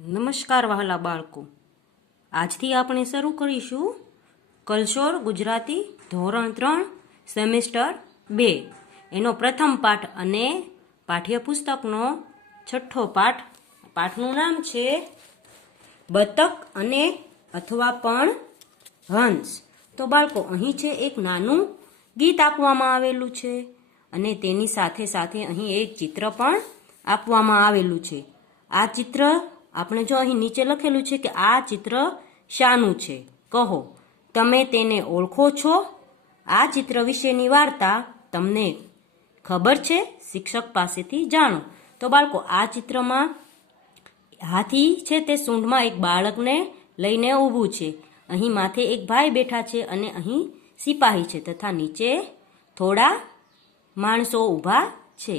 નમસ્કાર વહાલા બાળકો, આજથી આપણે શરૂ કરીશું કલશોર ગુજરાતી ધોરણ 3 સેમેસ્ટર 2 એનો પ્રથમ પાઠ અને પાઠ્યપુસ્તકનો છઠ્ઠો પાઠ. પાઠનું નામ છે બતક અને અથવા પણ હંસ. તો બાળકો, અહીં છે એક નાનું ગીત આપવામાં આવેલું છે અને તેની સાથે સાથે અહીં એક ચિત્ર પણ આપવામાં આવેલું છે. આ ચિત્ર આપણે જો અહીં નીચે લખેલું છે કે આ ચિત્ર શાનું છે, કહો તમે તેને ઓળખો છો? આ ચિત્ર વિશેની વાર્તા તમને ખબર છે? શિક્ષક પાસેથી જાણો. તો બાળકો, આ ચિત્રમાં હાથી છે તે સૂંઢમાં એક બાળકને લઈને ઊભું છે. અહીં માથે એક ભાઈ બેઠા છે અને અહીં સિપાહી છે તથા નીચે થોડા માણસો ઊભા છે.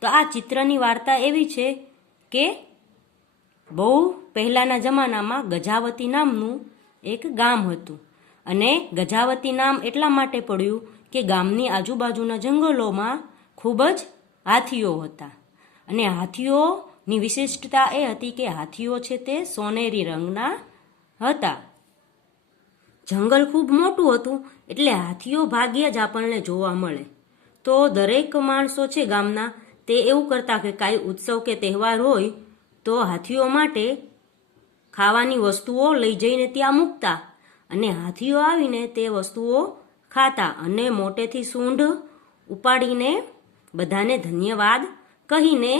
તો આ ચિત્રની વાર્તા એવી છે કે બહુ પહેલાના જમાનામાં ગજાવતી નામનું એક ગામ હતું અને ગજાવતી નામ એટલા માટે પડ્યું કે ગામની આજુબાજુના જંગલોમાં ખૂબ જ હાથીઓ હતા અને હાથીઓની વિશિષ્ટતા એ હતી કે હાથીઓ છે તે સોનેરી રંગના હતા. જંગલ ખૂબ મોટું હતું એટલે હાથીઓ ભાગ્યે જ આપણને જોવા મળે. તો દરેક માણસો છે ગામના તે એવું કરતા કે કાંઈ ઉત્સવ કે તહેવાર હોય તો હાથીઓ માટે ખાવાની વસ્તુઓ લઈ જઈને ત્યાં મૂકતા અને હાથીઓ આવીને તે વસ્તુઓ ખાતા અને મોટેથી સૂંઢ ઉપાડીને બધાને ધન્યવાદ કહીને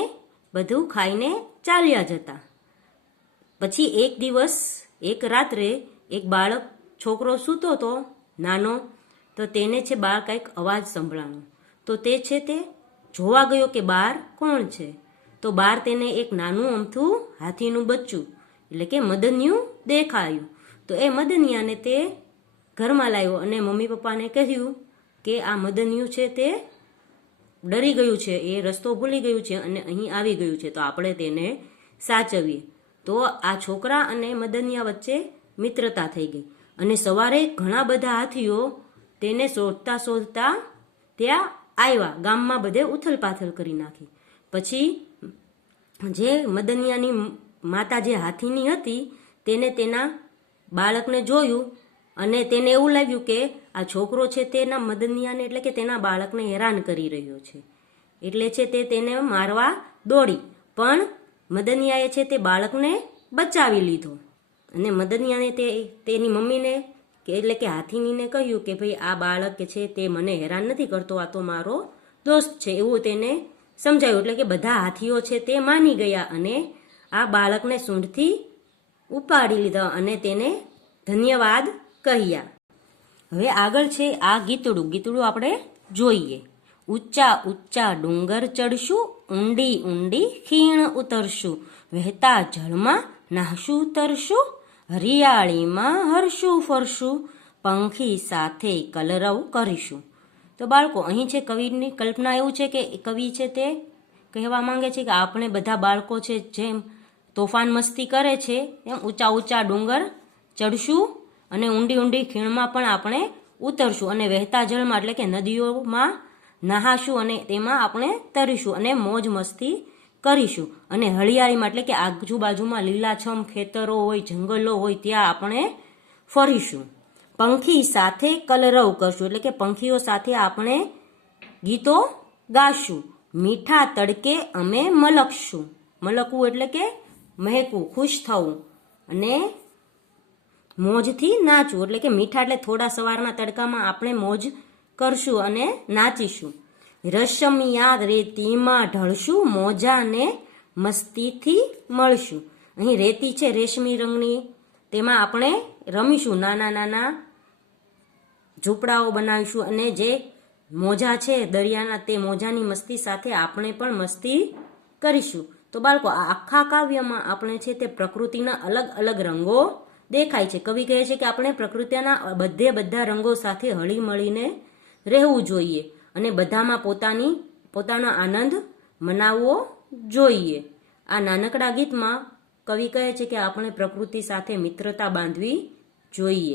બધું ખાઈને ચાલ્યા જતા. પછી એક દિવસ એક રાત્રે એક બાળક છોકરો સૂતો હતો નાનો, તો તેને છે બહાર કંઈક અવાજ સંભળાણો. તો તે છે તે જોવા ગયો કે બહાર કોણ છે. તો બહાર તેને એક નાનું અમથું હાથીનું બચ્ચું એટલે કે મદનિયું દેખાયું. તો એ મદનિયાને તે ઘરમાં લાવ્યો અને મમ્મી પપ્પાને કહ્યું કે આ મદનિયું છે તે ડરી ગયું છે, એ રસ્તો ભૂલી ગયું છે અને અહીં આવી ગયું છે, તો આપણે તેને સાચવીએ. તો આ છોકરા અને મદનિયા વચ્ચે મિત્રતા થઈ ગઈ અને સવારે ઘણા બધા હાથીઓ તેને શોધતા શોધતા ત્યાં આવ્યા. ગામમાં બધે ઉથલ-પાથલ કરી નાખી. પછી જે મદનિયાની માતા જે હાથીની હતી તેને તેના બાળકને જોયું અને તેને એવું લાગ્યું કે આ છોકરો છે તેના મદનિયાને એટલે કે તેના બાળકને હેરાન કરી રહ્યો છે, એટલે છે તે તેને મારવા દોડી. પણ મદનિયાએ છે તે બાળકને બચાવી લીધો અને મદનિયાને તેની મમ્મીને એટલે કે હાથીનીને કહ્યું કે ભાઈ આ બાળક છે તે મને હેરાન નથી કરતો, આ તો મારો દોસ્ત છે, એવું તેને સમજાયું. એટલે કે બધા હાથીઓ છે તે માની ગયા અને આ બાળકને સૂંઢથી ઉપાડી લીધા અને તેને ધન્યવાદ કહ્યા. હવે આગળ છે આ ગીતડું આપણે જોઈએ. ઊંચા ઊંચા ડુંગર ચડશું, ઊંડી ઊંડી ખીણ ઉતરશું, વહેતા જળમાં નાહશું તરશું, હરિયાળીમાં હરશું ફરશું, પંખી સાથે કલરવ કરીશું. તો બાળકો, અહીં છે કવિની કલ્પના એવું છે કે કવિ છે તે કહેવા માંગે છે કે આપણે બધા બાળકો છે જેમ તોફાન મસ્તી કરે છે એમ ઊંચા ઊંચા ડુંગર ચડશું અને ઊંડી ઊંડી ખીણમાં પણ આપણે ઉતરશું અને વહેતા જળમાં એટલે કે નદીઓમાં નહાશું અને તેમાં આપણે તરીશું અને મોજ મસ્તી કરીશું અને હરિયાળીમાં એટલે કે આજુબાજુમાં લીલાછમ ખેતરો હોય, જંગલો હોય ત્યાં આપણે ફરીશું. પંખી સાથે કલરવ કરશું એટલે કે પંખીઓ સાથે આપણે ગીતો ગાશું. મીઠા તડકે અમે મલકશું. મલકવું એટલે કે મહેકવું, ખુશ થવું અને મોજથી નાચવું એટલે કે મીઠા એટલે થોડા સવારના તડકામાં આપણે મોજ કરશું અને નાચીશું. રસમિયા રેતીમાં ઢળશું, મોજાને મસ્તીથી મળશું. અહીં રેતી છે રેશમી રંગની, તેમાં આપણે રમીશું, નાના નાના ઝૂંપડાઓ બનાવીશું અને જે મોજા છે દરિયાના તે મોજાની મસ્તી સાથે આપણે પણ મસ્તી કરીશું. તો બાળકો, આ આખા કાવ્યમાં આપણે છે તે પ્રકૃતિના અલગ અલગ રંગો દેખાય છે. કવિ કહે છે કે આપણે પ્રકૃતિના બધા રંગો સાથે હળી મળીને રહેવું જોઈએ અને બધામાં પોતાનો આનંદ મનાવવો જોઈએ. આ નાનકડા ગીતમાં કવિ કહે છે કે આપણે પ્રકૃતિ સાથે મિત્રતા બાંધવી જોઈએ.